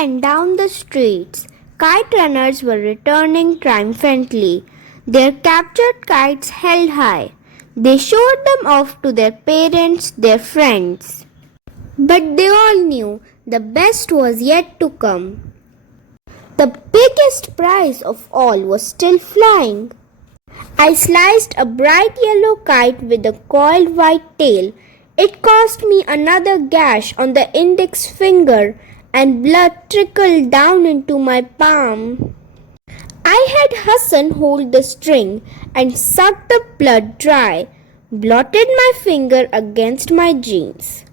and down the streets, kite runners were returning triumphantly, their captured kites held high. They showed them off to their parents, their friends. But they all knew the best was yet to come. The biggest prize of all was still flying. I sliced a bright yellow kite with a coiled white tail. It cost me another gash on the index finger, and blood trickled down into my palm. I had Hassan hold the string and suck the blood dry, blotted my finger against my jeans.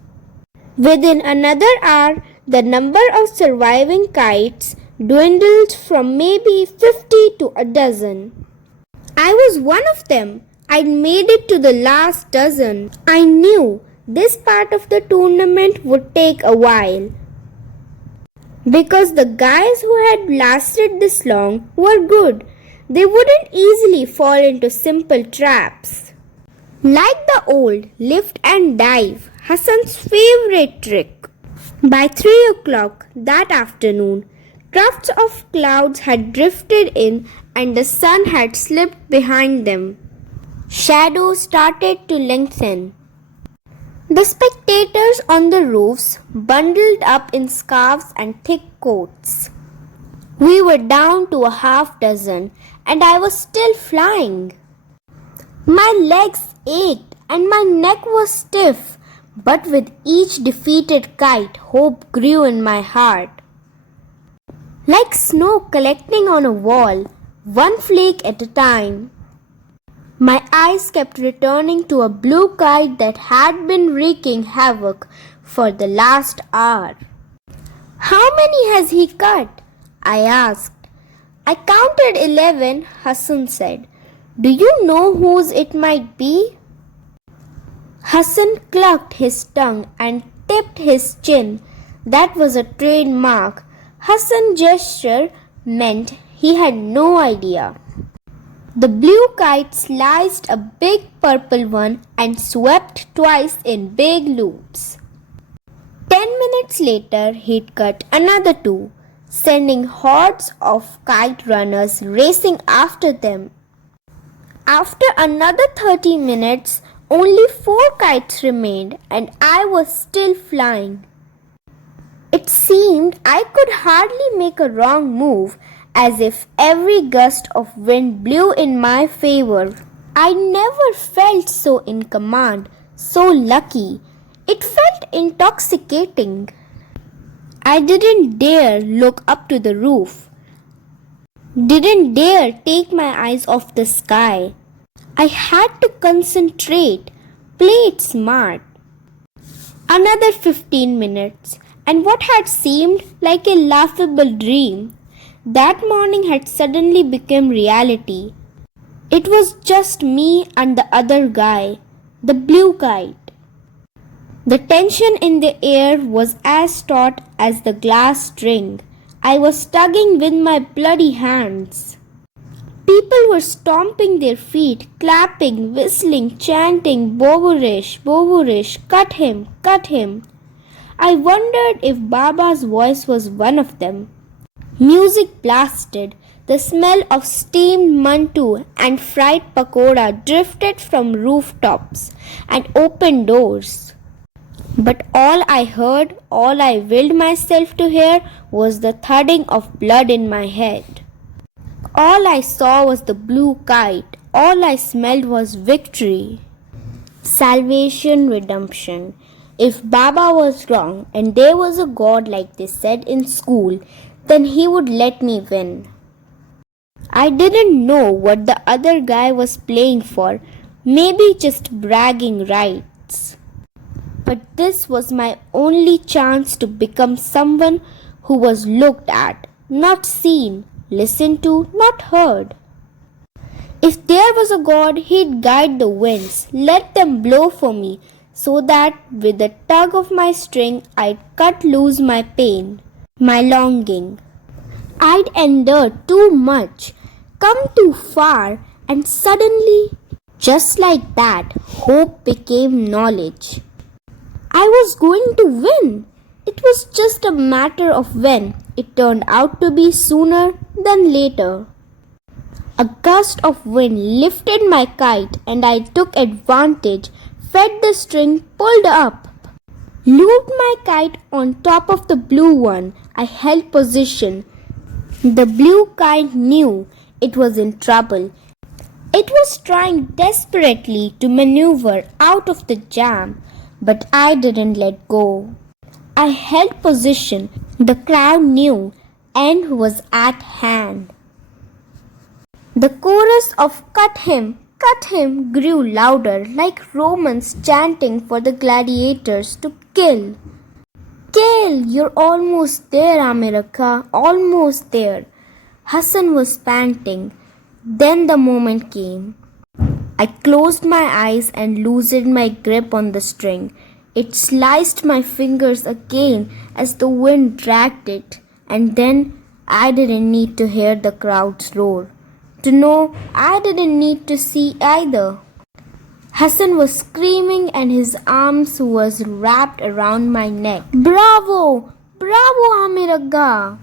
Within another hour, the number of surviving kites dwindled from maybe 50 to a dozen. I was one of them. I'd made it to the last dozen. I knew this part of the tournament would take a while, because the guys who had lasted this long were good. They wouldn't easily fall into simple traps. Like the old lift and dive, Hassan's favorite trick. By 3 o'clock that afternoon, tufts of clouds had drifted in and the sun had slipped behind them. Shadows started to lengthen. The spectators on the roofs bundled up in scarves and thick coats. We were down to a half dozen, and I was still flying. My legs ached and my neck was stiff, but with each defeated kite, hope grew in my heart. Like snow collecting on a wall, one flake at a time. My eyes kept returning to a blue kite that had been wreaking havoc for the last hour. "How many has he cut?" I asked. "I counted 11, Hassan said. "Do you know whose it might be?" Hassan clucked his tongue and tipped his chin. That was a trademark. Hassan's gesture meant he had no idea. The blue kite sliced a big purple one and swept twice in big loops. 10 minutes later, he'd cut another 2, sending hordes of kite runners racing after them. After another 30 minutes, only 4 kites remained, and I was still flying. It seemed I could hardly make a wrong move, as if every gust of wind blew in my favor. I never felt so in command, so lucky. It felt intoxicating. I didn't dare look up to the roof. Didn't dare take my eyes off the sky. I had to concentrate, play it smart. Another 15 minutes, and what had seemed like a laughable dream that morning had suddenly become reality. It was just me and the other guy, the blue kite. The tension in the air was as taut as the glass string. I was tugging with my bloody hands. People were stomping their feet, clapping, whistling, chanting, "Bovurish, Bovurish, cut him, cut him." I wondered if Baba's voice was one of them. Music blasted. The smell of steamed mantu and fried pakoda drifted from rooftops and open doors. But all I heard, all I willed myself to hear, was the thudding of blood in my head. All I saw was the blue kite. All I smelled was victory. Salvation, redemption. If Baba was wrong and there was a God like they said in school, then he would let me win. I didn't know what the other guy was playing for, maybe just bragging rights. But this was my only chance to become someone who was looked at, not seen, listened to, not heard. If there was a God, he'd guide the winds, let them blow for me, so that with a tug of my string I'd cut loose my pain, my longing. I'd endured too much, come too far, and suddenly, just like that, hope became knowledge. I was going to win. It was just a matter of when. it turned out to be sooner than later. A gust of wind lifted my kite and I took advantage, fed the string, pulled up, looped my kite on top of the blue one. I held position. The blue kite knew it was in trouble. It was trying desperately to maneuver out of the jam, but I didn't let go. I held position. The crowd knew end was at hand. The chorus of cut him, grew louder, like Romans chanting for the gladiators to kill. Kill! You're almost there, Amir Agha, almost there. Hassan was panting. Then the moment came. I closed my eyes and loosened my grip on the string. It sliced my fingers again as the wind dragged it, and then I didn't need to hear the crowd's roar. To know, I didn't need to see either. Hassan was screaming and his arms was wrapped around my neck. Bravo! Bravo, Amir Agha!